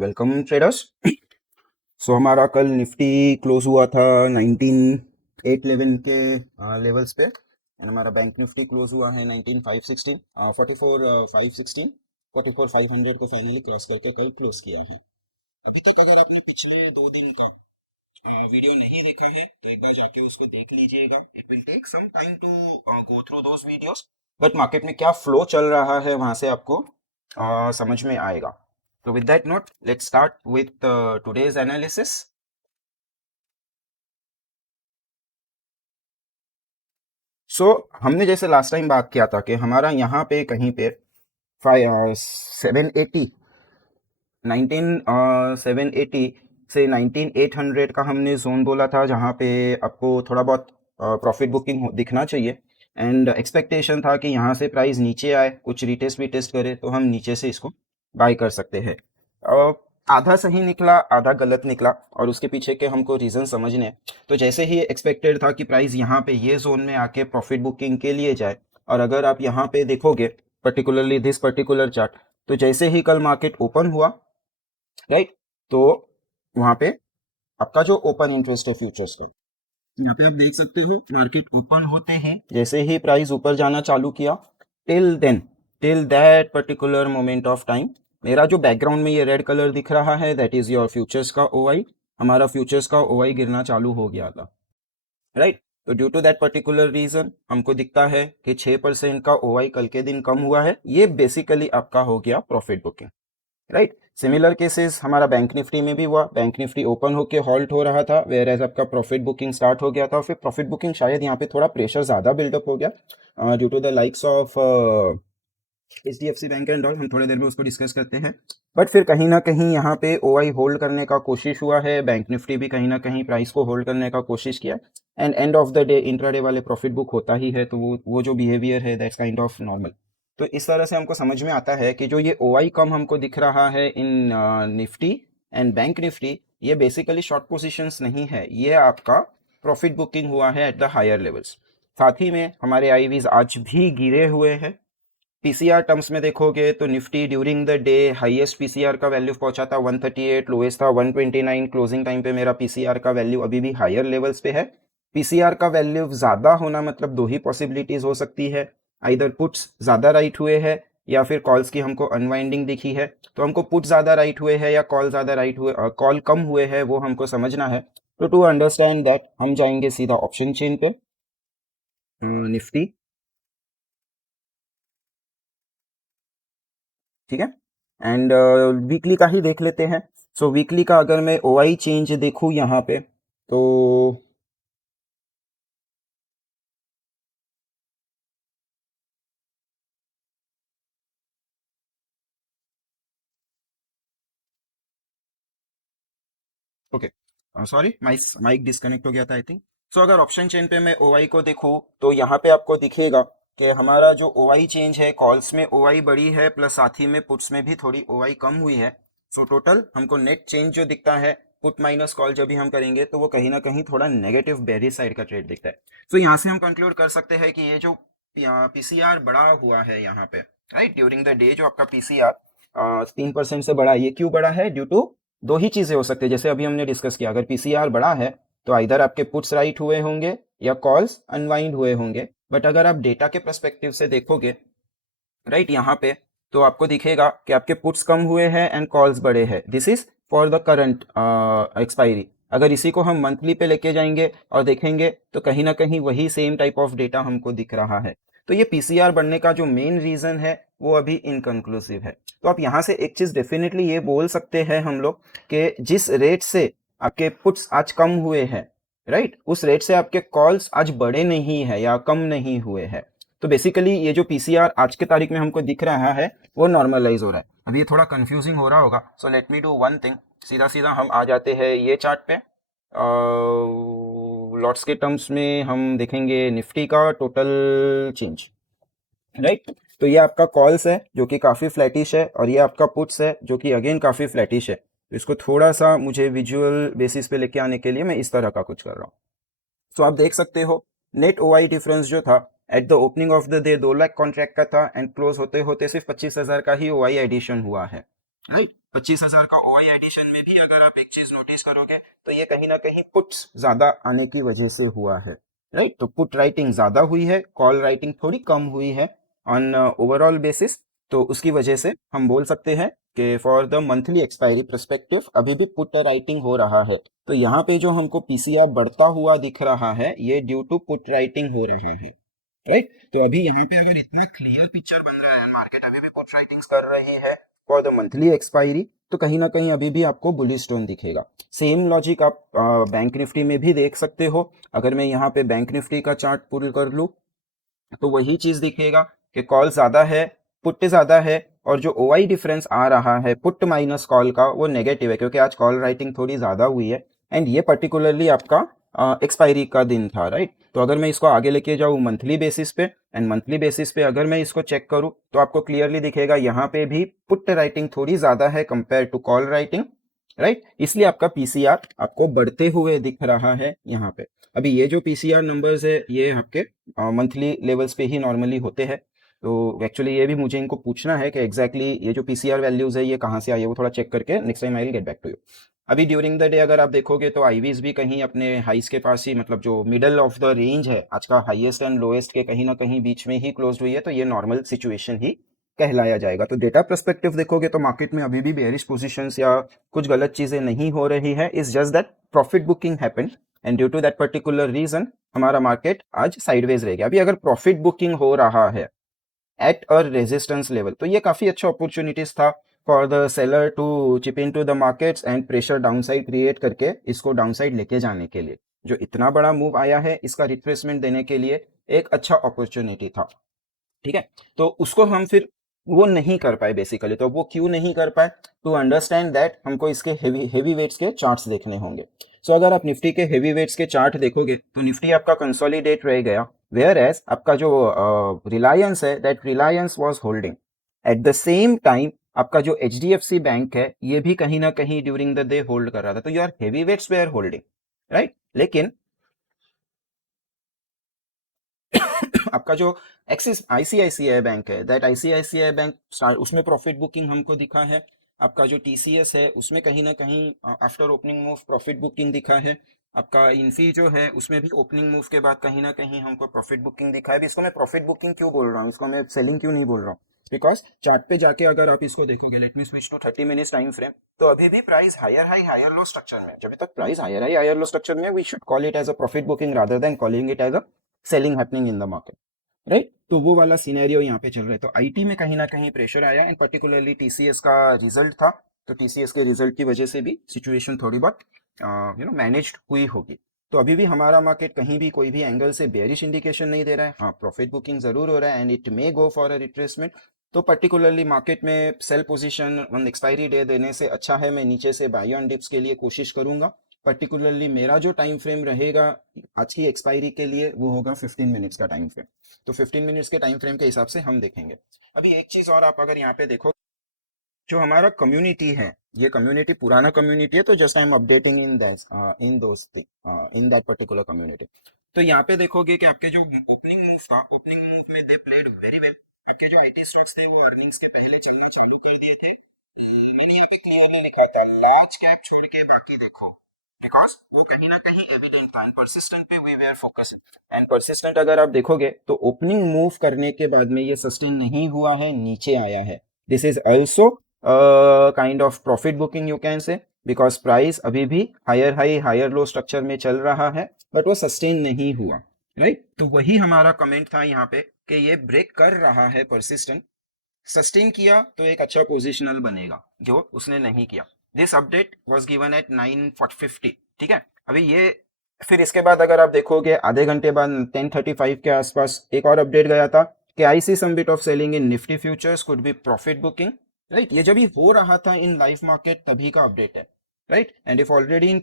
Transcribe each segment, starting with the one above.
Welcome traders. सो हमारा कल Nifty close हुआ था 19811 के लेवल्स पे एंड हमारा बैंक निफ्टी क्लोज हुआ है 19516 44516 44500 को फाइनली क्रॉस करके कल क्लोज किया है। अभी तक अगर आपने पिछले 2 दिन का वीडियो नहीं देखा है तो एक बार जाके उसको देख लीजिएगा। It will take some time to go through those videos, but market में क्या फ्लो चल रहा है वहां से आपको समझ में आएगा। So with that note, let's start with today's analysis. हमने जैसे लास्ट टाइम बात किया था कि हमारा यहाँ पे कहीं पे 780 780 से 19800 का हमने जोन बोला था, जहाँ पे आपको थोड़ा बहुत प्रॉफिट बुकिंग दिखना चाहिए एंड एक्सपेक्टेशन था कि यहाँ से प्राइस नीचे आए, कुछ रिटेस्ट विटेस्ट करे तो हम नीचे से इसको बाय कर सकते हैं। आधा सही निकला, आधा गलत निकला और उसके पीछे के हमको रीज़न समझने हैं। तो जैसे ही एक्सपेक्टेड था कि प्राइस यहाँ पे ये जोन में आके प्रॉफिट बुकिंग के लिए जाए, और अगर आप यहाँ पे देखोगे पर्टिकुलरली दिस पर्टिकुलर चार्ट, तो जैसे ही कल मार्केट ओपन हुआ, राइट, तो वहाँ पे आपका जो ओपन इंटरेस्ट है फ्यूचर्स का, यहाँ पे आप देख सकते हो मार्केट ओपन होते हैं जैसे ही प्राइस ऊपर जाना चालू किया, till then, till that particular moment of time, मेरा जो बैकग्राउंड में ये रेड कलर दिख रहा है दैट इज योर फ्यूचर्स का ओआई। हमारा फ्यूचर्स का ओआई गिरना चालू हो गया था, राइट। तो due to that particular reason हमको दिखता है कि 6% का ओआई कल के दिन कम हुआ है। ये बेसिकली आपका हो गया profit booking, right. Similar cases हमारा बैंक निफ्टी में भी हुआ। बैंक निफ्टी ओपन होके हॉल्ट हो रहा था, वेयर एज आपका प्रॉफिट बुकिंग स्टार्ट हो गया था। फिर प्रॉफिट बुकिंग शायद यहाँ पे थोड़ा प्रेशर ज़्यादा बिल्डअप हो गया due to the likes of HDFC bank and all. हम थोड़ी देर में उसको डिस्कस करते हैं, बट फिर कहीं ना कहीं यहाँ पे ओआई होल्ड करने का कोशिश हुआ है। बैंक निफ्टी भी कहीं ना कहीं प्राइस को होल्ड करने का कोशिश किया and end of the day intraday वाले प्रॉफिट बुक होता ही है, तो वो जो बिहेवियर है दैट्स काइंड ऑफ नॉर्मल। तो इस तरह से हमको समझ में आता है कि जो ये ओआई कम हमको दिख रहा है इन निफ्टी एंड बैंक निफ्टी, ये बेसिकली शॉर्ट पोजिशंस नहीं है, ये आपका प्रॉफिट बुकिंग हुआ है एट द हायर लेवल्स। साथ ही में हमारे आईवीज आज भी गिरे हुए हैं। पीसीआर टर्म्स में देखोगे तो Nifty during the day highest PCR का वैल्यू पहुंचा था 138, लोएस्ट था 129। क्लोजिंग टाइम पे मेरा पीसीआर का वैल्यू अभी भी हायर लेवल्स पे है। पीसीआर का वैल्यू ज़्यादा होना मतलब दो ही पॉसिबिलिटीज़ हो सकती है, आइदर पुट्स ज़्यादा राइट हुए हैं या फिर कॉल्स की हमको अनवाइंडिंग दिखी है। तो हमको पुट ज़्यादा राइट हुए हैं या कॉल ज़्यादा राइट हुए, कॉल कम हुए हैं, वो हमको समझना है। तो टू अंडरस्टैंड दैट हम जाएंगे सीधा ऑप्शन चेन पे, निफ्टी, ठीक है। एंड वीकली का ही देख लेते हैं। सो वीकली का अगर मैं ओआई चेंज देखूँ यहाँ पे, तो ओके, सॉरी माइक डिस्कनेक्ट हो गया था आई थिंक। सो अगर ऑप्शन चेन पे मैं ओआई को देखूँ तो यहाँ पे आपको दिखेगा कि हमारा जो ओआई चेंज है, कॉल्स में ओआई बढ़ी है प्लस साथ ही में पुट्स में भी थोड़ी ओआई कम हुई है। सो टोटल हमको नेट चेंज जो दिखता है पुट माइनस कॉल जब भी हम करेंगे तो वो कहीं ना कहीं थोड़ा नेगेटिव बेरिश साइड का ट्रेड दिखता है। सो यहाँ से हम कंक्लूड कर सकते हैं कि ये जो पीसीआर बढ़ा हुआ है यहाँ पे, राइट, ड्यूरिंग द डे जो आपका पीसीआर 3% से बढ़ा है, ये क्यों बढ़ा है? ड्यू टू दो ही चीजें हो सकती है, जैसे अभी हमने डिस्कस किया। अगर पीसीआर बड़ा है तो इधर आपके पुट्स राइट हुए होंगे या कॉल्स अनवाइंड हुए होंगे। बट अगर आप डेटा के पर्सपेक्टिव से देखोगे, राइट, यहाँ पे तो आपको दिखेगा कि आपके पुट्स कम हुए हैं एंड कॉल्स बड़े हैं। This is for the current expiry. अगर इसी को हम मंथली पे लेके जाएंगे और देखेंगे तो कहीं ना कहीं वही सेम टाइप ऑफ डेटा हमको दिख रहा है। तो ये पीसीआर बढ़ने का जो मेन रीजन है वो अभी इनकंक्लूसिव है। तो आप यहाँ से एक चीज डेफिनेटली ये बोल सकते हैं हम लोग कि जिस रेट से आपके पुट्स आज कम हुए हैं, राइट, उस रेट से आपके कॉल्स आज बड़े नहीं है या कम नहीं हुए हैं। तो बेसिकली ये जो पीसीआर आज के तारीख में हमको दिख रहा है वो नॉर्मलाइज हो रहा है। अब ये थोड़ा कंफ्यूजिंग हो रहा होगा, so let me do one thing. सीधा सीधा हम आ जाते हैं ये चार्ट पे। लॉट्स के टर्म्स में हम देखेंगे निफ्टी का टोटल चेंज, राइट। तो ये आपका कॉल्स है जो कि काफ़ी फ्लैटिश है और ये आपका पुट्स है जो कि अगेन काफ़ी फ्लैटिश है। तो इसको थोड़ा सा मुझे विजुअल बेसिस पे लेके आने के लिए मैं इस तरह का कुछ कर रहा हूँ। सो आप देख सकते हो नेट ओआई डिफरेंस जो था at the opening of the day 2 lakh contract का था एंड क्लोज होते होते सिर्फ 25,000 का ही ओआई एडिशन हुआ है, राइट। 25,000 का ओआई एडिशन में भी अगर आप एक चीज नोटिस करोगे तो ये कहीं ना कहीं पुट्स ज्यादा आने की वजह से हुआ है, राइट। तो पुट राइटिंग ज्यादा हुई है, कॉल राइटिंग थोड़ी कम हुई है ऑन ओवरऑल बेसिस। तो उसकी वजह से हम बोल सकते हैं कि for the monthly expiry perspective अभी भी पुट राइटिंग हो रहा है। तो यहाँ पे जो हमको पीसीआर बढ़ता हुआ दिख रहा है ये ड्यू टू पुट राइटिंग हो रहा है, राइट। तो अभी यहाँ पे अगर इतना क्लियर पिक्चर बन रहा है, मार्केट अभी भी पुट राइटिंग्स कर रही है फॉर द मंथली एक्सपायरी, तो कहीं ना कहीं अभी भी आपको बुलिश टोन दिखेगा। सेम लॉजिक आप बैंक निफ्टी में भी देख सकते हो। अगर मैं यहाँ पे बैंक निफ्टी का चार्ट पुल कर लूँ तो वही चीज दिखेगा कि कॉल ज्यादा है, पुट ज्यादा है, और जो ओआई डिफरेंस आ रहा है पुट माइनस कॉल का वो नेगेटिव है, क्योंकि आज कॉल राइटिंग थोड़ी ज्यादा हुई है एंड ये पर्टिकुलरली आपका एक्सपायरी का दिन था, राइट। तो अगर मैं इसको आगे लेके जाऊँ मंथली बेसिस पे, एंड मंथली बेसिस पे अगर मैं इसको चेक करूँ तो आपको क्लियरली दिखेगा यहाँ पे भी पुट राइटिंग थोड़ी ज्यादा है compare to call writing, right. इसलिए आपका पीसीआर आपको बढ़ते हुए दिख रहा है यहाँ पे। अभी ये जो पीसीआर नंबर्स है ये आपके मंथली लेवल्स पे ही नॉर्मली होते हैं। तो एक्चुअली ये भी मुझे इनको पूछना है कि एग्जैक्टली ये जो पीसीआर वैल्यूज है ये कहाँ से आई है, वो थोड़ा चेक करके next time I will get back to you. अभी ड्यूरिंग द डे अगर आप देखोगे तो आईवीज भी कहीं अपने हाइस के पास ही, मतलब जो मिडल ऑफ द रेंज है आज का हाईएस्ट एंड लोएस्ट के कहीं ना कहीं बीच में ही क्लोज हुई है, तो ये नॉर्मल सिचुएशन ही कहलाया जाएगा। तो डेटा परस्पेक्टिव देखोगे तो मार्केट में अभी भी बेयरिश पोजीशंस या कुछ गलत चीजें नहीं हो रही है, is just that profit booking happened and due to that particular reason हमारा मार्केट आज साइडवेज रह गया। अभी अगर प्रॉफिट बुकिंग हो रहा है एट अ रेजिस्टेंस लेवल तो ये काफी अच्छा अपॉर्चुनिटीज था for the seller to chip in to the markets and pressure downside create करके इसको डाउनसाइड लेके जाने के लिए। जो इतना बड़ा मूव आया है इसका रिट्रेसमेंट देने के लिए एक अच्छा अपॉर्चुनिटी था, ठीक है। तो उसको हम फिर वो नहीं कर पाए बेसिकली। तो वो क्यों नहीं कर पाए, टू अंडरस्टैंड दैट हमको इसके हेवी वेट्स के चार्ट्स देखने होंगे। सो अगर आप निफ्टी के हेवी वेट्स के चार्ट देखोगे तो निफ्टी आपका कंसोलिडेट रह गया, वेयर एज आपका जो रिलायंस है that Reliance was holding at the same time. आपका जो एचडीएफसी बैंक है ये भी कहीं ना कहीं ड्यूरिंग द डे होल्ड कर रहा था। तो your heavy weights were holding, right. लेकिन आपका जो एक्सिस आईसीआईसीआई बैंक है दैट आईसीआईसीआई बैंक उसमें प्रॉफिट बुकिंग हमको दिखा है। आपका जो टीसीएस है उसमें कहीं ना कहीं after opening move profit booking दिखा है। आपका इन्फी जो है उसमें भी ओपनिंग मूव के बाद कहीं ना कहीं हमको प्रॉफिट बुकिंग दिखा है। इसको मैं प्रॉफिट बुकिंग क्यों बोल रहा हूँ, इसको मैं सेलिंग क्यों नहीं बोल रहा हूँ, बिकॉज चार्ट पे जाके अगर आप इसको देखोगे, let me switch to 30 minutes time frame, तो अभी भी price higher high higher low structure में। जब तक price higher high higher low structure में we should call it as a profit booking rather than calling it as a selling happening in the market, right. तो वो वाला scenario यहाँ पे चल रहा है। तो आईटी में कहीं ना कहीं प्रेशर आया एंड पर्टिकुलरली टीसीएस का रिजल्ट था। तो टीसीएस के रिजल्ट की वजह से भी सिचुएशन थोड़ी बहुत मैनेज्ड हुई होगी। तो अभी भी हमारा मार्केट कहीं भी कोई भी एंगल से बेयरिश इंडिकेशन नहीं दे रहा है। हाँ, प्रॉफिट बुकिंग जरूर हो रहा है and it may go for a retracement. तो पर्टिकुलरली मार्केट में sell position on expiry day देने से अच्छा है मैं नीचे से बाई ऑन डिप्स के लिए कोशिश करूंगा। पर्टिकुलरली मेरा जो टाइम फ्रेम रहेगा आज की एक्सपायरी के लिए वो होगा 15 मिनट्स का टाइम फ्रेम। तो 15 मिनट्स के टाइम फ्रेम के हिसाब से हम देखेंगे। अभी एक चीज और आप अगर यहाँ पे देखो, जो हमारा कम्युनिटी है ये कम्युनिटी पुराना कम्युनिटी है, तो just I am updating in that in those in that particular community. तो यहाँ पे देखोगे कि आपके जो ओपनिंग मूव था, ओपनिंग मूव में दे प्लेड वेरी वेल। आपके जो आईटी स्टॉक्स थे वो अर्निंग्स के पहले चलना चालू कर दिए थे। मैंने यहाँ पे क्लियरली लिखा था लार्ज कैप छोड़ के बाकी देखो, बिकॉज वो कहीं ना कहीं एविडेंट था एंड परसिस्टेंट पे we were focusing. And Persistent अगर आप देखोगे तो ओपनिंग मूव करने के बाद में ये सस्टेन नहीं हुआ है, नीचे आया है। This is also kind of profit booking you can say, because price अभी भी higher high higher low structure में चल रहा है बट वो सस्टेन नहीं हुआ, राइट। तो वही हमारा कमेंट था यहाँ पे कि ये ब्रेक कर रहा है परसिस्टेंट, सस्टेन किया तो एक अच्छा पोजिशनल बनेगा, जो उसने नहीं किया। This update was given at 9:50, ठीक है। अभी ये फिर इसके बाद अगर आप देखोगे आधे घंटे बाद 10:35 के आसपास एक और अपडेट गया था कि I see some bit of selling in Nifty futures could be profit booking, right. ये जब भी हो रहा था इन लाइव मार्केट तभी का अपडेट है, right. And if already in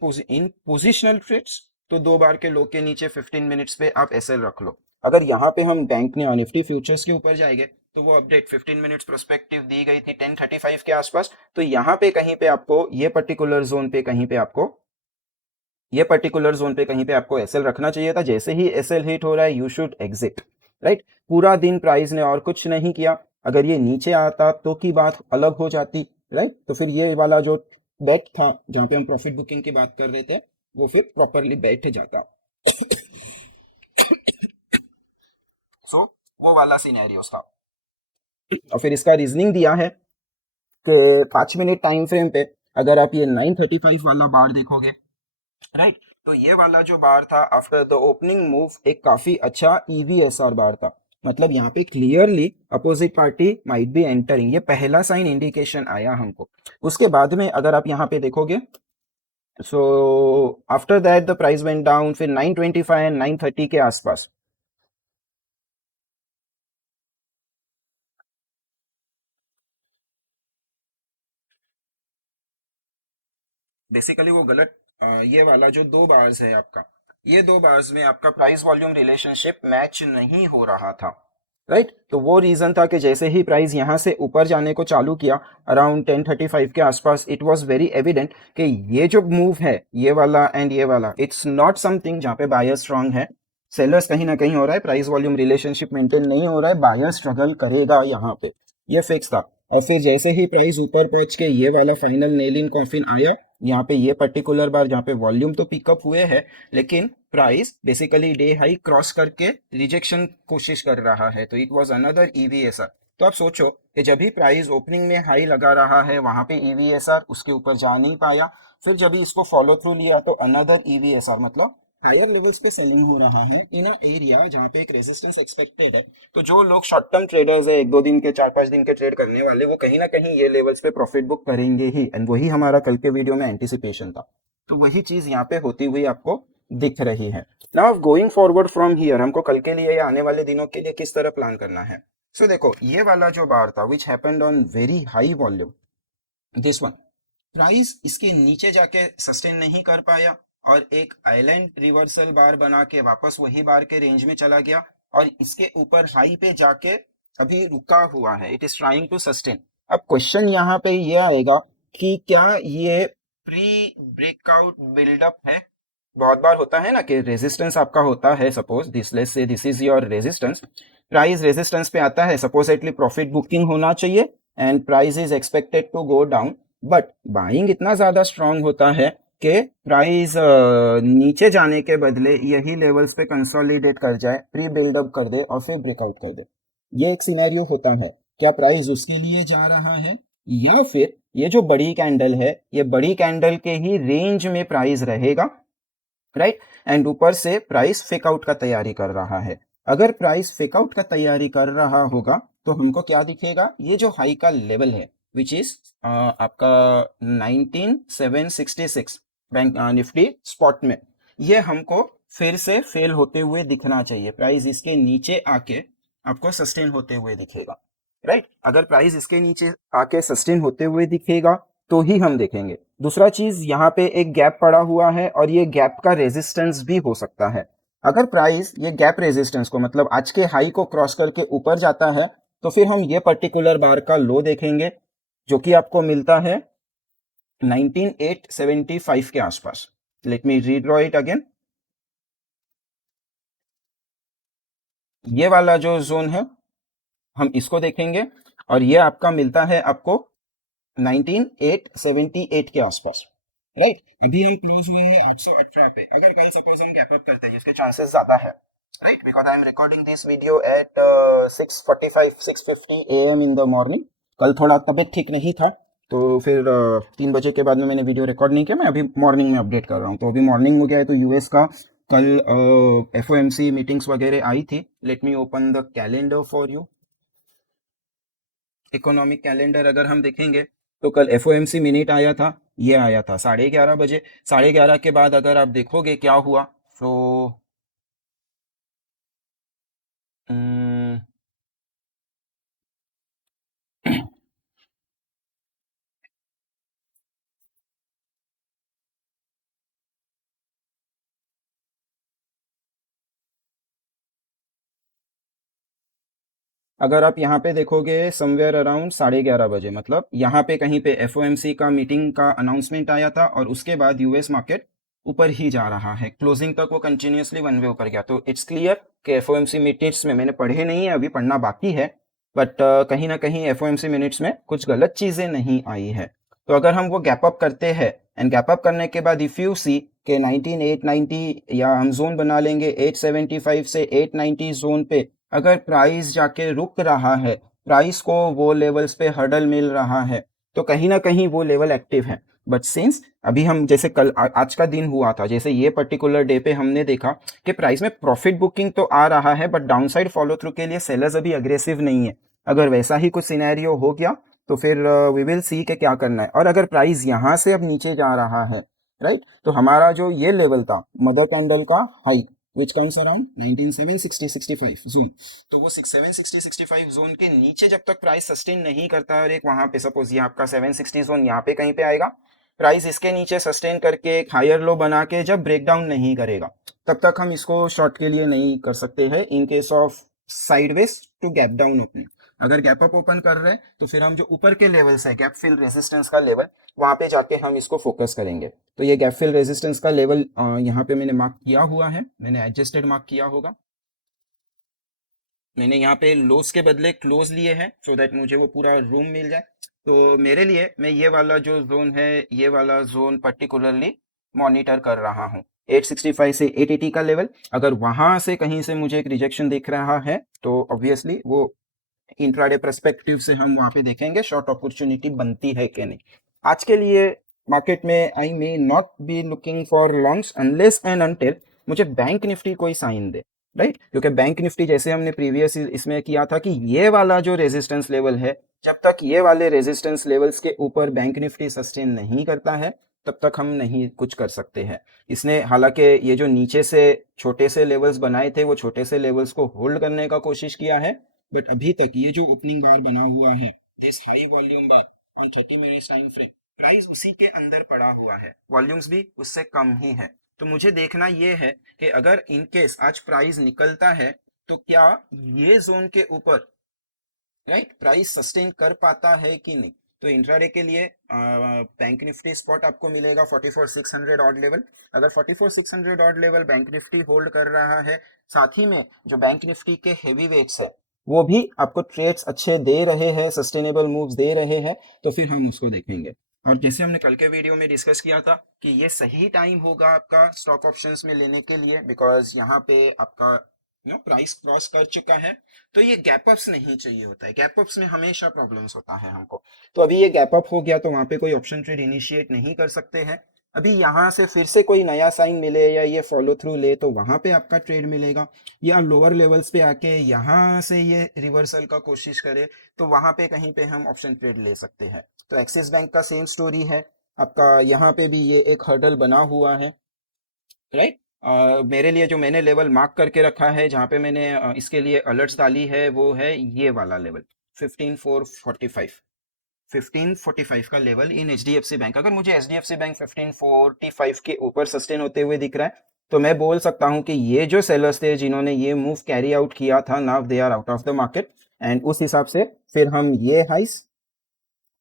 positional trades तो दो बार के लो के नीचे 15 मिनट्स पे आप एसएल रख लो। अगर यहाँ पे हम बैंक ने निफ्टी फ्यूचर्स के ऊपर जाएंगे तो वो अपडेट 15 मिनट्स प्रोस्पेक्टिव दी गई थी 10:35 के आसपास। तो यहाँ पे कहीं पे आपको ये पर्टिकुलर जोन पे कहीं पे आपको एसएल रखना चाहिए था। जैसे ही एसएल हिट हो रहा है यू शुड एग्जिट, राइट। पूरा दिन प्राइस ने और कुछ नहीं किया। अगर ये नीचे आता तो की बात अलग हो जाती, राइट। तो फिर ये वाला जो बेट था जहाँ पे हम प्रॉफिट बुकिंग की बात कर रहे थे वो फिर प्रॉपरली बैठ जाता। सो वो वाला सिनेरियोस था। और फिर इसका रीजनिंग दिया है कि 5 मिनट टाइम फ्रेम पे अगर आप ये 935 वाला बार देखोगे, राइट, तो ये वाला जो बार था आफ्टर द ओपनिंग मूव एक काफी अच्छा ईवीएसआर बार था। मतलब यहाँ पे clearly opposite party might be entering, ये पहला साइन इंडिकेशन आया हमको। उसके बाद में अगर आप यहाँ पे देखोगे, so after that the price went down, फिर 925 एंड 930 के आसपास बेसिकली वो गलत, ये वाला जो दो बार्स है आपका, ये दो बार्स में आपका प्राइस वॉल्यूम रिलेशनशिप मैच नहीं हो रहा था, राइट। तो वो रीजन था कि जैसे ही प्राइस यहाँ से ऊपर जाने को चालू किया अराउंड 1035 के आसपास, इट वाज वेरी एविडेंट कि ये जो मूव है ये वाला एंड ये वाला, इट्स नॉट समथिंग जहाँ पे बायर स्ट्रांग है, सेलर्स कहीं ना कहीं हो रहा है, प्राइस वॉल्यूम रिलेशनशिप मेंटेन नहीं हो रहा है, बायर स्ट्रगल करेगा यहाँ पे, ये फिक्स था। और फिर जैसे ही प्राइस ऊपर पहुंच के ये वाला फाइनल नेल इन कॉफिन आया, यहाँ पे ये पर्टिकुलर बार जहाँ पे वॉल्यूम तो पिकअप हुए हैं लेकिन price basically day high cross करके रिजेक्शन कोशिश कर रहा है, तो इट वाज अनदर ईवीएसआर। तो आप सोचो कि जब भी प्राइस ओपनिंग में हाई लगा रहा है वहां पे ईवीएसआर उसके ऊपर जा नहीं पाया, फिर जब भी इसको फॉलो थ्रू लिया तो अनदर ईवीएसआर, मतलब हायर लेवल्स पे सेलिंग हो रहा है इन अ एरिया जहाँ पे एक रेजिस्टेंस एक्सपेक्टेड है। तो जो लोग शॉर्ट टर्म ट्रेडर्स है, 1-2 दिन के 4-5 दिन के ट्रेड करने वाले, वो कहीं ना कहीं ये लेवल्स पे प्रॉफिट बुक करेंगे ही, एंड वही हमारा कल के वीडियो में एंटिसिपेशन था। तो वही चीज यहाँ पे होती हुई आपको दिख रही है। Now going forward from here हमको कल के लिए या आने वाले दिनों के लिए किस तरह प्लान करना है। सो देखो ये वाला जो बार था which happened on very high volume, this one, price इसके नीचे जाके सस्टेन नहीं कर पाया और एक आइलैंड रिवर्सल बार बना के वापस वही बार के रेंज में चला गया और इसके ऊपर हाई पे जाके अभी रुका हुआ है, it is trying to sustain. अब क्वेश्चन यहाँ पे ये आएगा कि क्या ये प्री ब्रेकआउट बिल्डअप है। बहुत बार होता है ना कि रेजिस्टेंस आपका होता है, suppose this, let's say this is your resistance, price resistance पे आता है, सपोजिटली प्रॉफिट बुकिंग होना चाहिए and price is expected to go down, but buying इतना ज्यादा स्ट्रांग होता है कि प्राइस नीचे जाने के बदले यही लेवल्स पे कंसोलिडेट कर जाए, प्री बिल्डअप कर दे और फिर ब्रेकआउट कर दे। ये एक सिनेरियो होता है। क्या प्राइस उसके लिए जा रहा है या फिर ये जो बड़ी कैंडल है ये बड़ी कैंडल के ही रेंज में प्राइस रहेगा, राइट, एंड ऊपर से प्राइस फेक आउट का तैयारी कर रहा है। अगर प्राइस फेक आउट का तैयारी कर रहा होगा तो हमको क्या दिखेगा, ये जो हाई का लेवल है विच इज आपका 19766 बैंक निफ्टी स्पॉट में, ये हमको फिर से फेल होते हुए दिखना चाहिए, प्राइस इसके नीचे आके आपको सस्टेन होते हुए दिखेगा, राइट। अगर प्राइस इसके नीचे आके सस्टेन होते हुए दिखेगा तो ही हम देखेंगे। दूसरा चीज यहाँ पे एक गैप पड़ा हुआ है और ये गैप का रेजिस्टेंस भी हो सकता है। अगर प्राइस ये गैप रेजिस्टेंस को मतलब आज के हाई को क्रॉस करके ऊपर जाता है तो फिर हम ये पर्टिकुलर बार का लो देखेंगे जो कि आपको मिलता है 19875 के आसपास। Let me redraw it again, ये वाला जो जोन है हम इसको देखेंगे और ये आपका मिलता है आपको 19878 के आसपास, राइट। अभी हम क्लोज हुए हैं 818 पे, अगर कल सपोज हम गैप अप करते हैं जिसके चांसेस ज्यादा है, right, because I am recording this video at 6:45 6:50 AM in the morning. कल थोड़ा तबीयत ठीक नहीं था तो फिर 3 बजे के बाद में मैंने वीडियो रिकॉर्ड नहीं किया, मैं अभी मॉर्निंग में अपडेट कर रहा हूँ। तो अभी मॉर्निंग हो गया है तो यूएस का कल FOMC मीटिंग्स वगैरह आई थी। Let me open the calendar for you. Economic calendar अगर हम देखेंगे तो कल FOMC मिनट आया था, ये आया था 11:30 बजे। 11:30 के बाद अगर आप देखोगे क्या हुआ, तो अम, अगर आप यहाँ पे देखोगे समवेयर अराउंड 11:30 बजे, मतलब यहाँ पे कहीं पे FOMC का मीटिंग का अनाउंसमेंट आया था और उसके बाद यूएस मार्केट ऊपर ही जा रहा है, क्लोजिंग तक वो कंटिन्यूसली वन वे ऊपर गया। तो इट्स क्लियर कि FOMC मीटिंग्स में मैंने पढ़े नहीं है, अभी पढ़ना बाकी है, बट कहीं ना कहीं एफओएमसी मिनट्स में कुछ गलत चीज़ें नहीं आई है। तो अगर हम वो गैप अप करते हैं एंड गैप अप करने के बाद इफ़ यू सी के 19890 या हम जोन बना लेंगे 875 से 890 जोन पे, अगर प्राइस जाके रुक रहा है, प्राइस को वो लेवल्स पे हर्डल मिल रहा है, तो कहीं ना कहीं वो लेवल एक्टिव है। बट सिंस अभी हम जैसे कल आज का दिन हुआ था, जैसे ये पर्टिकुलर डे पे हमने देखा कि प्राइस में प्रॉफिट बुकिंग तो आ रहा है बट डाउनसाइड फॉलो थ्रू के लिए सेलर्स अभी अग्रेसिव नहीं है। अगर वैसा ही कुछ सिनेरियो हो गया तो फिर वी विल सी के क्या करना है। और अगर प्राइस यहाँ से अब नीचे जा रहा है, राइट, तो हमारा जो ये लेवल था मदर कैंडल का high which comes around 19760-65 zone, तो वो 6760-65 जोन के नीचे जब तक प्राइस सस्टेन नहीं करता है और एक वहां पे सपोज ये आपका 760 जोन यहाँ पे कहीं पे आएगा, प्राइस इसके नीचे सस्टेन करके एक हायर लो बना के जब ब्रेकडाउन नहीं करेगा, तब तक हम इसको शॉर्ट के लिए नहीं कर सकते हैं in case of sideways to gap down opening. अगर गैप अप ओपन कर रहे हैं तो फिर हम जो ऊपर के लेवल्स है गैप फिल रेजिस्टेंस का लेवल, वहां पे जाके हम इसको फोकस करेंगे। तो ये गैप फिल रेजिस्टेंस का लेवल यहाँ पे मैंने मार्क किया हुआ है, मैंने एडजस्टेड मार्क किया होगा। मैंने यहाँ पे लोस के बदले क्लोज लिए हैं सो दैट मुझे वो पूरा रूम मिल जाए। तो मेरे लिए मैं ये वाला जो जोन है, ये वाला जोन पर्टिकुलरली मॉनिटर कर रहा हूँ, 865 से 880 का लेवल। अगर वहां से कहीं से मुझे एक रिजेक्शन दिख रहा है तो ऑब्वियसली वो इंट्राडे पर्सपेक्टिव से हम वहां पे देखेंगे शॉर्ट अपॉर्चुनिटी बनती है कि नहीं। आज के लिए मार्केट में I may not be looking for longs unless and until मुझे बैंक निफ्टी कोई साइन दे, राइट, क्योंकि बैंक निफ्टी जैसे हमने प्रीवियस इसमें किया था कि ये वाला जो रेजिस्टेंस लेवल है, जब तक ये वाले रेजिस्टेंस लेवल्स के ऊपर बैंक निफ्टी सस्टेन नहीं करता है तब तक हम नहीं कुछ कर सकते हैं। इसने हालांकि ये जो नीचे से छोटे से लेवल्स बनाए थे वो छोटे से लेवल्स को होल्ड करने का कोशिश किया है, बट अभी तक ये जो ओपनिंग बार बना हुआ है, this high volume bar on 30 minute time frame, price उसी के अंदर पड़ा हुआ है, वॉल्यूम्स भी उससे कम ही है। तो मुझे देखना ये है कि अगर इनकेस आज प्राइस निकलता है तो क्या ये जोन के ऊपर, राइट, प्राइस सस्टेन कर पाता है कि नहीं। तो इंट्राडे के लिए बैंक निफ्टी स्पॉट आपको मिलेगा 44,600 ऑड लेवल। अगर 44,600 odd level bank Nifty hold कर रहा है, साथ ही में जो बैंक निफ्टी के हेवी वेट्स है वो भी आपको ट्रेड्स अच्छे दे रहे हैं, सस्टेनेबल मूव्स दे रहे हैं, तो फिर हम उसको देखेंगे। और जैसे हमने कल के वीडियो में डिस्कस किया था कि ये सही टाइम होगा आपका स्टॉक ऑप्शंस में लेने के लिए, बिकॉज यहाँ पे आपका प्राइस क्रॉस कर चुका है। तो ये गैप अप्स नहीं चाहिए होता है, गैप अप्स में हमेशा प्रॉब्लम्स होता है हमको। तो अभी ये गैप अप हो गया तो वहां पे कोई ऑप्शन ट्रेड इनिशिएट नहीं कर सकते हैं। अभी यहाँ से फिर से कोई नया साइन मिले या ये फॉलो थ्रू ले तो वहां पे आपका ट्रेड मिलेगा, या लोअर लेवल्स पे आके यहाँ से ये रिवर्सल का कोशिश करे तो वहां पे कहीं पे हम ऑप्शन ट्रेड ले सकते हैं। तो एक्सिस बैंक का सेम स्टोरी है, आपका यहाँ पे भी ये एक हर्डल बना हुआ है, राइट। मेरे लिए जो मैंने लेवल मार्क करके रखा है जहाँ पे मैंने इसके लिए अलर्ट्स डाली है वो है ये वाला लेवल 15,445, 1545 का level in H D F C bank. अगर मुझे H D F C bank 1545 के ऊपर सस्टेन होते हुए दिख रहा है तो मैं बोल सकता हूँ कि ये जो सेलर्स थे जिन्होंने ये मूव कैरी आउट किया था, now they are out of the market. And उस हिसाब से फिर हम ये हाइस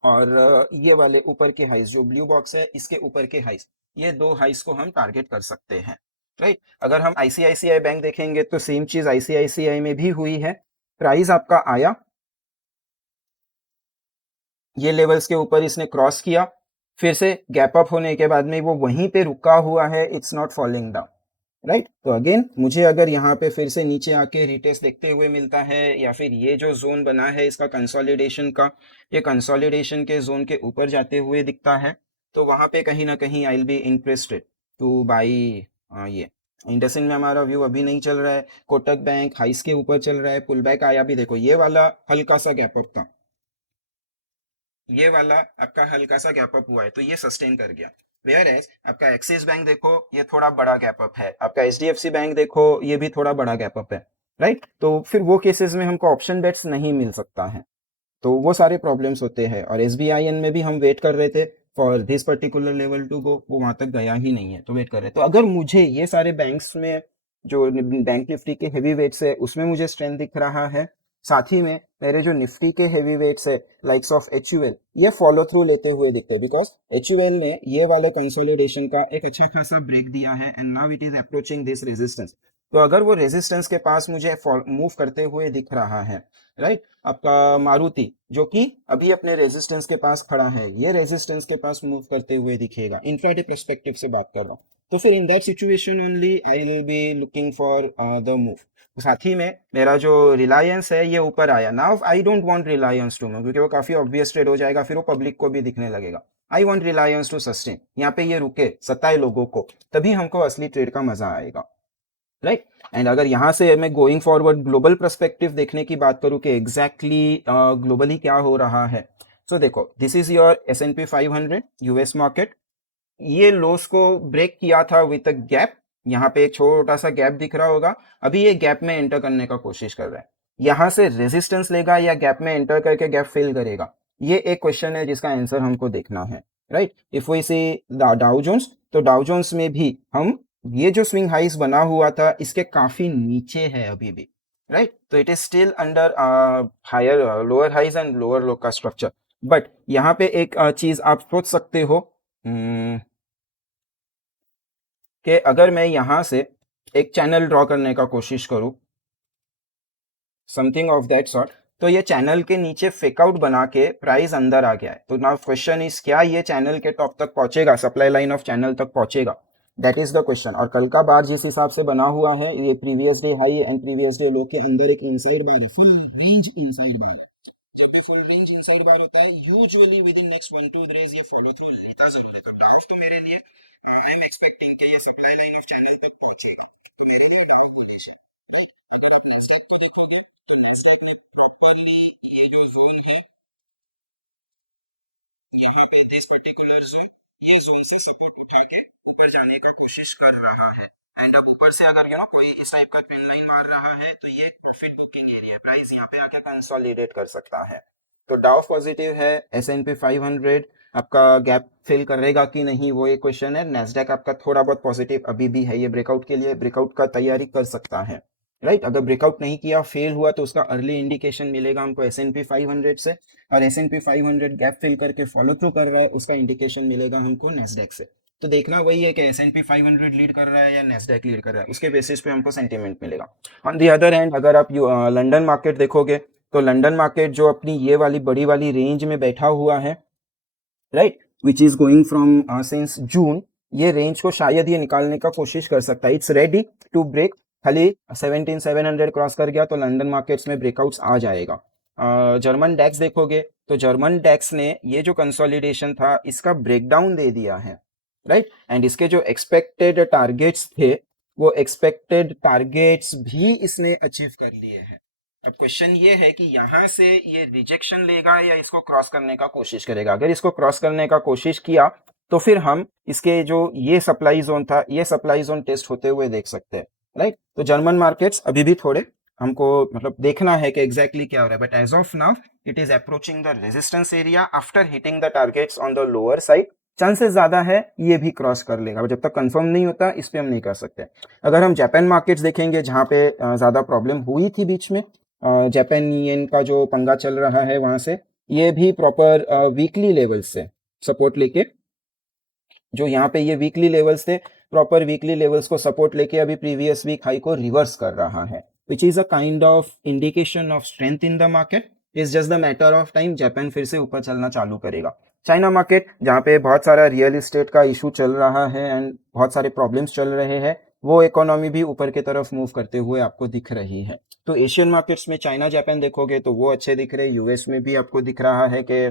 और ये वाले ऊपर के हाइस जो ब्लू बॉक्स है इसके ऊपर के हाइस, ये दो हाइस को हम टारगेट कर सकते हैं, राइट। अगर हम आईसीआईसीआई बैंक देखेंगे तो सेम चीज आईसीआईसीआई में भी हुई है, प्राइस आपका आया, ये लेवल्स के ऊपर इसने क्रॉस किया, फिर से गैप अप होने के बाद में वो वहीं पे रुका हुआ है, it's not falling down, right. तो अगेन मुझे अगर यहाँ पे फिर से नीचे आके रिटेस्ट देखते हुए मिलता है या फिर ये जो जोन बना है इसका कंसोलिडेशन का, ये कंसोलिडेशन के जोन के ऊपर जाते हुए दिखता है, तो वहां पे कहीं ना कहीं I will be interested two by ये इंडसइंड में हमारा व्यू अभी नहीं चल रहा है, कोटक बैंक हाइस के ऊपर चल रहा है, पुल बैक आया भी देखो, ये वाला हल्का सा गैप अप था, ये वाला आपका हल्का सा गैप अप हुआ है तो ये सस्टेन कर गया। वेयर एज आपका एक्सिस बैंक देखो ये थोड़ा बड़ा गैप अप है, आपका एचडीएफसी बैंक देखो ये भी थोड़ा बड़ा गैप अप है, राइट। तो फिर वो केसेस में हमको ऑप्शन बेट्स नहीं मिल सकता है, तो वो सारे प्रॉब्लम्स होते हैं। और एसबीआईएन में भी हम वेट कर रहे थे for this particular level to go, वो वहां तक गया ही नहीं है तो वेट कर रहे हैं। तो अगर मुझे ये सारे बैंक्स में जो बैंक निफ्टी के हेवी वेट्स है उसमें मुझे स्ट्रेंथ दिख रहा है, साथ ही में मेरे जो निफ्टी के हेवी वेट्स है लाइक्स ऑफ एचयूएल ये फॉलो थ्रू लेते हुए दिखते हैं, बिकॉज एचयूएल ने ये वाले कंसोलिडेशन का एक अच्छा खासा ब्रेक दिया है and now it is approaching this resistance. तो अगर वो रेजिस्टेंस के पास मुझे मूव करते हुए दिख रहा है, राइट, आपका मारुति जो कि अभी अपने रेजिस्टेंस के पास खड़ा है, ये रेजिस्टेंस के पास मूव करते हुए दिखेगा, इंट्राडे पर्सपेक्टिव से बात कर रहा हूँ, तो फिर in that situation only I will be looking for the move. साथ ही में मेरा जो रिलायंस है ये ऊपर आया, now I don't want Reliance to move क्योंकि वो काफी ऑब्वियस ट्रेड हो जाएगा, फिर वो पब्लिक को भी दिखने लगेगा। I want Reliance to sustain, यहाँ पे ये रुके, सताए लोगों को, तभी हमको असली ट्रेड का मजा आएगा, राइट। एंड अगर यहाँ से मैं गोइंग फॉरवर्ड ग्लोबल पर्सपेक्टिव देखने की बात करूँ कि एग्जैक्टली ग्लोबली क्या हो रहा है, तो देखो this is your S&P 500 US market, ये लोस को ब्रेक किया था विद अ गैप, यहाँ पे एक छोटा सा गैप दिख रहा होगा, अभी ये गैप में एंटर करने का कोशिश कर रहा है, यहाँ से रेजिस्टेंस लेगा या गैप में एंटर करके गैप फिल करेगा, ये एक क्वेश्चन है जिसका आंसर हमको देखना है, right. If we C Dow Jones, तो डाउ जोन्स में भी हम ये जो स्विंग हाइस बना हुआ था इसके काफी नीचे है अभी भी, राइट, तो it is still under higher lower highs and lower low का स्ट्रक्चर। बट यहाँ पे एक चीज आप सोच सकते हो कि अगर मैं यहां से एक चैनल ड्रॉ करने का कोशिश करूं, समथिंग ऑफ दैट सॉर्ट, तो ये चैनल के नीचे फेकआउट बना के प्राइस अंदर आ गया है, तो नाउ क्वेश्चन इज क्या ये चैनल के टॉप तक पहुंचेगा, सप्लाई लाइन ऑफ चैनल तक पहुंचेगा, दैट इज द क्वेश्चन। और कल का बार जिस हिसाब से बना हुआ है, ये previous day high and previous day लो के अंदर एक इनसाइड बार है, फुल रेंज इनसाइड बार, जब भी फुल रेंज इनसाइड बार होता है usually with in next 1-2 days ये फॉलो थ्रू लेता जरूर है, तो डाउट तो मेरे लिए आई एम एक्सपेक्टिंग कि ये सप्लाई लाइन ऑफ चैनल तक पहुंचेगा, तो मेरे लिए अगर आप इस स्टेप को देखोगे तो नासिक में प्रॉपर्ली ये जो जोन है, यहाँ पे दिस पर्टिकुलर जोन, ये जोन से सपोर्ट उठा के ऊपर जाने का कोशिश कर रहा है, एंड अब ऊपर से अगर कोई इस टाइप का ट्रेंड लाइन मार रहा है तो ये प्रॉफिट बुकिंग एरिया, प्राइस यहाँ पे आके कंसोलिडेट कर सकता है। तो डाउ पॉजिटिव है, S&P 500 आपका गैप फिल करेगा कि नहीं वो एक क्वेश्चन है, नैस्डैक आपका थोड़ा बहुत पॉजिटिव अभी भी है, ये ब्रेकआउट के लिए ब्रेकआउट का तैयारी कर सकता है, राइट। अगर ब्रेकआउट नहीं किया, फेल हुआ, तो उसका अर्ली इंडिकेशन मिलेगा हमको S&P 500 से, और S&P 500 गैप फिल करके फॉलो थ्रू कर रहा है, उसका इंडिकेशन मिलेगा हमको नैस्डैक से। तो देखना वही है कि S&P 500 लीड कर रहा है या नैस्डैक लीड कर रहा है, उसके बेसिस पे हमको सेंटीमेंट मिलेगा। ऑन दी अदर हैंड अगर आप लंदन मार्केट देखोगे, तो लंदन मार्केट जो अपनी ये वाली बड़ी वाली रेंज में बैठा हुआ है, right, which is going from since June, ये रेंज को शायद ये निकालने का कोशिश कर सकता है, इट्स रेडी टू ब्रेक, खाली 17,700 क्रॉस कर गया तो लंदन मार्केट्स में ब्रेकआउट्स आ जाएगा। जर्मन डैक्स देखोगे तो जर्मन डैक्स ने ये जो कंसोलिडेशन था इसका ब्रेकडाउन दे दिया है, राइट, एंड इसके जो एक्सपेक्टेड टारगेट्स थे वो एक्सपेक्टेड टारगेट्स भी इसने अचीव कर लिए हैं। अब क्वेश्चन ये है कि यहाँ से ये रिजेक्शन लेगा या इसको क्रॉस करने का कोशिश करेगा, अगर इसको क्रॉस करने का कोशिश किया तो फिर हम इसके जो ये सप्लाई जोन था, ये सप्लाई जोन टेस्ट होते हुए देख सकते हैं, राइट। तो जर्मन मार्केट्स अभी भी थोड़े हमको मतलब देखना है कि एग्जैक्टली क्या हो रहा है, but as of now it is approaching the resistance area after hitting the targets on the lower side, chances ज्यादा है ये भी क्रॉस कर लेगा, जब तक कंफर्म नहीं होता इस पे हम नहीं कर सकते। अगर हम जापान मार्केट्स देखेंगे जहाँ पे ज्यादा प्रॉब्लम हुई थी बीच में, जापान येन का जो पंगा चल रहा है वहां से, ये भी प्रॉपर वीकली लेवल्स से सपोर्ट लेके, जो यहाँ पे ये वीकली लेवल्स थे, प्रॉपर वीकली लेवल्स को सपोर्ट लेके अभी प्रीवियस वीक हाई को रिवर्स कर रहा है, which is a kind of indication of strength in the market, is just the matter of time, Japan फिर से ऊपर चलना चालू करेगा। चाइना मार्केट जहाँ पे बहुत सारा रियल इस्टेट का इशू चल रहा है एंड बहुत सारे प्रॉब्लम्स चल रहे हैं, वो इकोनॉमी भी ऊपर की तरफ मूव करते हुए आपको दिख रही है। तो एशियन मार्केट्स में चाइना जापान देखोगे तो वो अच्छे दिख रहे हैं, यूएस में भी आपको दिख रहा है कि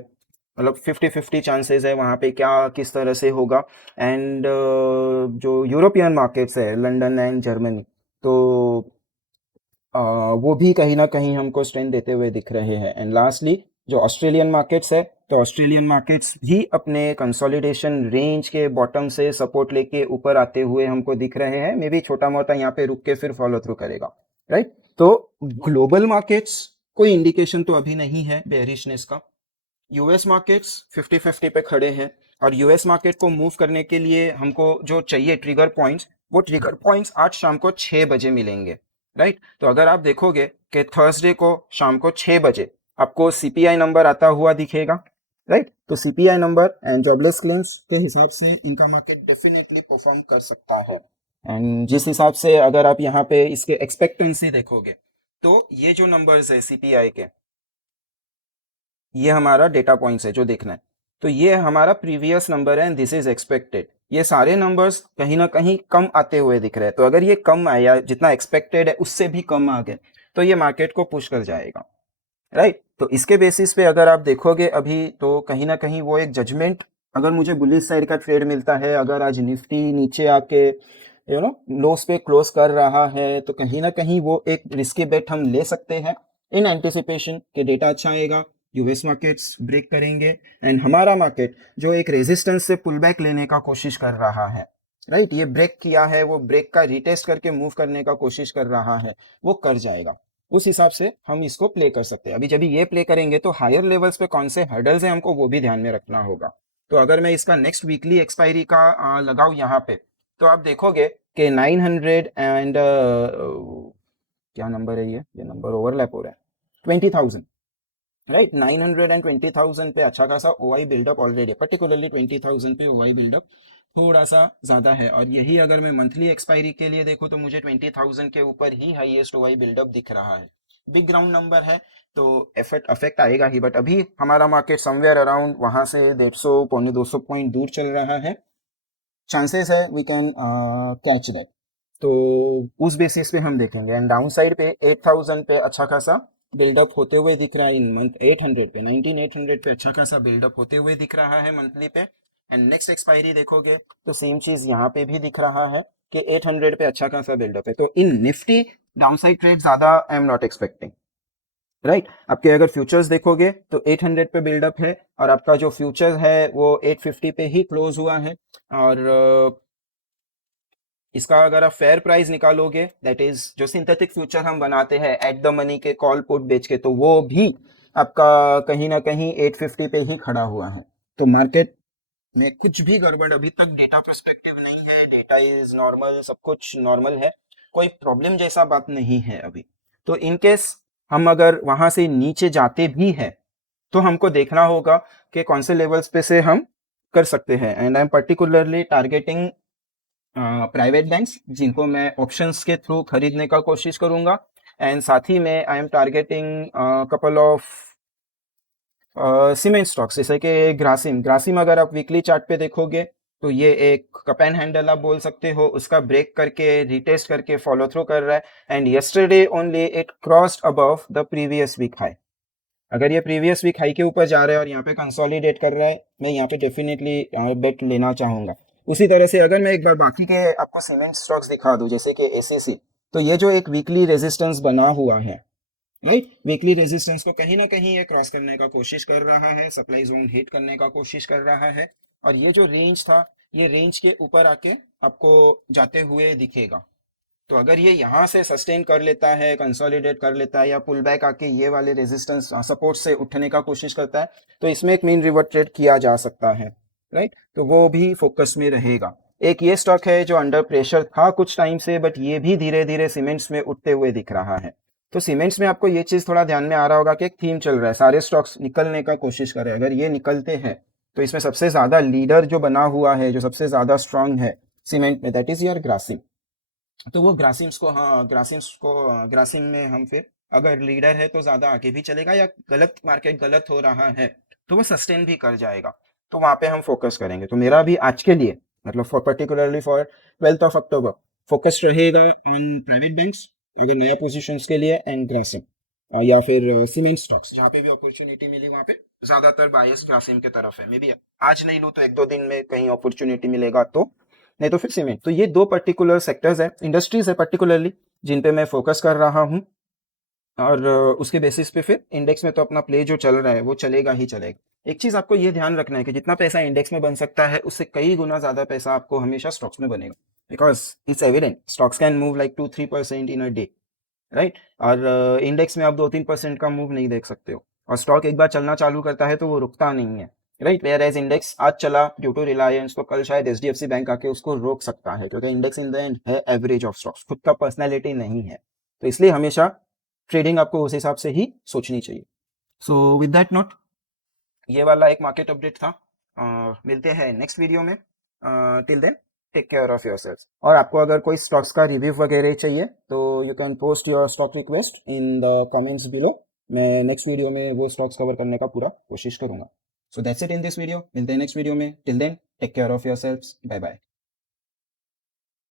मतलब 50-50 चांसेस है वहाँ पे क्या किस तरह से होगा, एंड जो यूरोपियन मार्केट्स है लंदन एंड जर्मनी, तो वो भी कहीं ना कहीं हमको स्ट्रेंथ देते हुए दिख रहे हैं। एंड लास्टली जो ऑस्ट्रेलियन मार्केट्स है, तो ऑस्ट्रेलियन मार्केट्स भी अपने कंसोलिडेशन रेंज के बॉटम से सपोर्ट लेके ऊपर आते हुए हमको दिख रहे हैं, मे बी छोटा मोटा यहाँ पे रुक के फिर फॉलो थ्रू करेगा, राइट। तो ग्लोबल मार्केट्स कोई इंडिकेशन तो अभी नहीं है बेयरिशनेस का, यूएस मार्केट्स 50-50 पे खड़े हैं, और यूएस मार्केट को मूव करने के लिए हमको जो चाहिए ट्रिगर पॉइंट्स, वो ट्रिगर पॉइंट्स आज शाम को 6 बजे मिलेंगे, राइट। तो अगर आप देखोगे कि थर्सडे को शाम को 6 बजे आपको सीपीआई नंबर आता हुआ दिखेगा, राइट, तो CPI number and jobless claims के हिसाब से इनका मार्केट डेफिनेटली परफॉर्म कर सकता है, एंड जिस हिसाब से अगर आप यहाँ पे इसके एक्सपेक्टेंसी देखोगे तो ये जो नंबर्स है सीपीआई के, ये हमारा डेटा पॉइंट्स है जो देखना है। तो ये हमारा प्रीवियस नंबर है एंड दिस इज एक्सपेक्टेड। ये सारे नंबर्स कहीं ना कहीं कम आते हुए दिख रहे हैं, तो अगर ये कम आए या जितना एक्सपेक्टेड है उससे भी कम आ गए तो ये मार्केट को पुश कर जाएगा, राइट। तो इसके बेसिस पे अगर आप देखोगे अभी तो कहीं ना कहीं वो एक जजमेंट, अगर मुझे बुलिश साइड का ट्रेड मिलता है, अगर आज निफ्टी नीचे आके लोस पे क्लोज कर रहा है, तो कहीं ना कहीं वो एक रिस्की बेट हम ले सकते हैं इन एंटिसिपेशन के डेटा अच्छा आएगा, यूएस मार्केट्स ब्रेक करेंगे एंड हमारा मार्केट जो एक रेजिस्टेंस से पुल बैक लेने का कोशिश कर रहा है, राइट, ये ब्रेक किया है, वो ब्रेक का रिटेस्ट करके मूव करने का कोशिश कर रहा है, वो कर जाएगा। उस हिसाब से हम इसको प्ले कर सकते हैं। अभी जब ये प्ले करेंगे तो हायर लेवल्स पे कौन से हर्डल्स हैं हमको वो भी ध्यान में रखना होगा। तो अगर मैं इसका नेक्स्ट वीकली एक्सपायरी का लगाऊं यहाँ पे, तो आप देखोगे कि 900 एंड क्या नंबर है, ये नंबर ओवरलैप हो रहा है, 20,000, राइट। 900 एंड 20,000 पे अच्छा खासा ओआई बिल्डअप ऑलरेडी है, पर्टिकुलरली 20,000 पे ओआई बिल्डअप थोड़ा सा ज़्यादा है। और यही अगर मैं मंथली एक्सपायरी के लिए देखूँ तो मुझे 20,000 के ऊपर ही हाईएस्ट ओआई बिल्डअप दिख रहा है। बिग ग्राउंड नंबर है तो अफेक्ट आएगा ही, बट अभी हमारा मार्केट समवेयर अराउंड वहाँ से 150 पौने 200 पॉइंट दूर चल रहा है। चांसेस है वी कैन कैच दैट। तो उस बेसिस पे हम देखेंगे एंड डाउन साइड पे 8,000 पे अच्छा खासा बिल्डअप होते हुए दिख रहा है इन मंथ, 800 पे 19,800 पे अच्छा खासा बिल्डअप होते हुए दिख रहा है मंथली पे। एंड नेक्स्ट एक्सपायरी देखोगे तो सेम चीज यहाँ पे भी दिख रहा है कि 800 पे अच्छा खासा बिल्डअप है। तो इन निफ्टी डाउन साइड ट्रेड ज्यादा I am not expecting, right. आपके अगर फ्यूचर्स देखोगे तो 800 पे बिल्डअप है और आपका जो फ्यूचर है वो 850 पे ही क्लोज हुआ है। और इसका अगर आप फेयर प्राइस निकालोगे, दैट इज जो सिंथेटिक फ्यूचर हम बनाते हैं एट द मनी के कॉल पुट बेच के, तो वो भी आपका कहीं ना कहीं 850 पे ही खड़ा हुआ है। तो मार्केट में कुछ भी गड़बड़ अभी तक डेटा परस्पेक्टिव नहीं है, डेटा इज नॉर्मल, सब कुछ नॉर्मल है, कोई प्रॉब्लम जैसा बात नहीं है अभी। तो इन केस हम अगर वहां से नीचे जाते भी हैं तो हमको देखना होगा कि कौन से लेवल्स पे से हम कर सकते हैं। And I am particularly targeting private banks जिनको मैं ऑप्शंस के थ्रू खरीदने का कोशिश करूंगा। एंड साथ ही में I am targeting couple of cement stocks जैसे कि ग्रासिम। ग्रासिम अगर आप वीकली चार्ट पे देखोगे तो ये एक कप एंड हैंडल आप बोल सकते हो, उसका ब्रेक करके रिटेस्ट करके फॉलो थ्रू कर रहा है and yesterday only it crossed above the previous week high. अगर ये प्रीवियस वीक हाई के ऊपर जा रहा है और यहाँ पे कंसोलिडेट कर रहा है, मैं यहाँ पे डेफिनेटली बेट लेना चाहूंगा। उसी तरह से अगर मैं एक बार बाकी के आपको सीमेंट स्टॉक्स दिखा दूं जैसे कि एसीसी, तो ये जो एक वीकली रेजिस्टेंस बना हुआ है, राइट, वीकली रेजिस्टेंस को कहीं ना कहीं ये क्रॉस करने का कोशिश कर रहा है, सप्लाई जोन हिट करने का कोशिश कर रहा है। और ये जो रेंज था, ये रेंज के ऊपर आके आपको जाते हुए दिखेगा। तो अगर ये यहाँ से सस्टेन कर लेता है, कंसोलिडेट कर लेता है या पुल बैक आके ये वाले रेजिस्टेंस सपोर्ट से उठने का कोशिश करता है, तो इसमें एक मीन रिवर्ट ट्रेड किया जा सकता है, राइट। तो वो भी फोकस में रहेगा। एक ये स्टॉक है जो अंडर प्रेशर था कुछ टाइम से, बट ये भी धीरे धीरे सीमेंट्स में उठते हुए दिख रहा है। तो सीमेंट्स में आपको ये चीज थोड़ा ध्यान में आ रहा होगा कि एक थीम चल रहा है, सारे स्टॉक्स निकलने का कोशिश कर रहे हैं। अगर ये निकलते हैं तो इसमें सबसे ज्यादा लीडर जो बना हुआ है, जो सबसे ज्यादा स्ट्रांग है सीमेंट में, दैट इज योर ग्रासिम। तो वो ग्रासिम्स को, हाँ ग्रासिम्स को, ग्रासिम में हम फिर अगर लीडर है तो ज्यादा आगे भी चलेगा, या गलत मार्केट गलत हो रहा है तो वो सस्टेन भी कर जाएगा। तो वहां पे हम फोकस करेंगे। तो मेरा भी आज के लिए मतलब for particularly for 12 October focus रहेगा ऑन प्राइवेट बैंक्स अगर नया पोजिशंस के लिए, एंड ग्रासिम या फिर सीमेंट स्टॉक्स जहाँ पे भी अपॉर्चुनिटी मिली वहां पे ज्यादातर बायस ग्रासिम की तरफ है। मे बी आज नहीं लूँ तो एक दो दिन में कहीं अपॉर्चुनिटी मिलेगा तो, नहीं तो फिर सीमेंट। तो ये दो पर्टिकुलर सेक्टर्स है, इंडस्ट्रीज है पर्टिकुलरली, जिन पे मैं फोकस कर रहा हूँ। और उसके बेसिस पे फिर इंडेक्स में तो अपना प्ले जो चल रहा है वो चलेगा ही चलेगा। एक चीज आपको ये ध्यान रखना है कि जितना पैसा इंडेक्स में बन सकता है उससे कई गुना ज्यादा पैसा आपको हमेशा स्टॉक्स में बनेगा, because it's evident stocks can move like 2-3% in a day, right. और इंडेक्स में आप 2-3% का मूव नहीं देख सकते हो, और स्टॉक एक बार चलना चालू करता है तो वो रुकता नहीं है, राइट। वेयर एज इंडेक्स आज चला ड्यू टू रिलायंस तो कल शायद एचडीएफसी बैंक आके उसको रोक सकता है, क्योंकि इंडेक्स इन द एंड है एवरेज ऑफ स्टॉक्स, खुद का पर्सनैलिटी नहीं है। तो इसलिए हमेशा ट्रेडिंग आपको उस हिसाब से ही सोचनी चाहिए। सो विद दैट नोट, ये वाला एक मार्केट अपडेट था। मिलते हैं नेक्स्ट वीडियो में। Till then, take care of yourself. और आपको अगर कोई स्टॉक्स का रिव्यू वगैरह चाहिए तो you can post your stock request in the comments below. मैं नेक्स्ट वीडियो में वो स्टॉक्स कवर करने का पूरा कोशिश करूँगा। So that's it in this video, मिलते हैं नेक्स्ट वीडियो में। Till then take care of yourself, bye bye.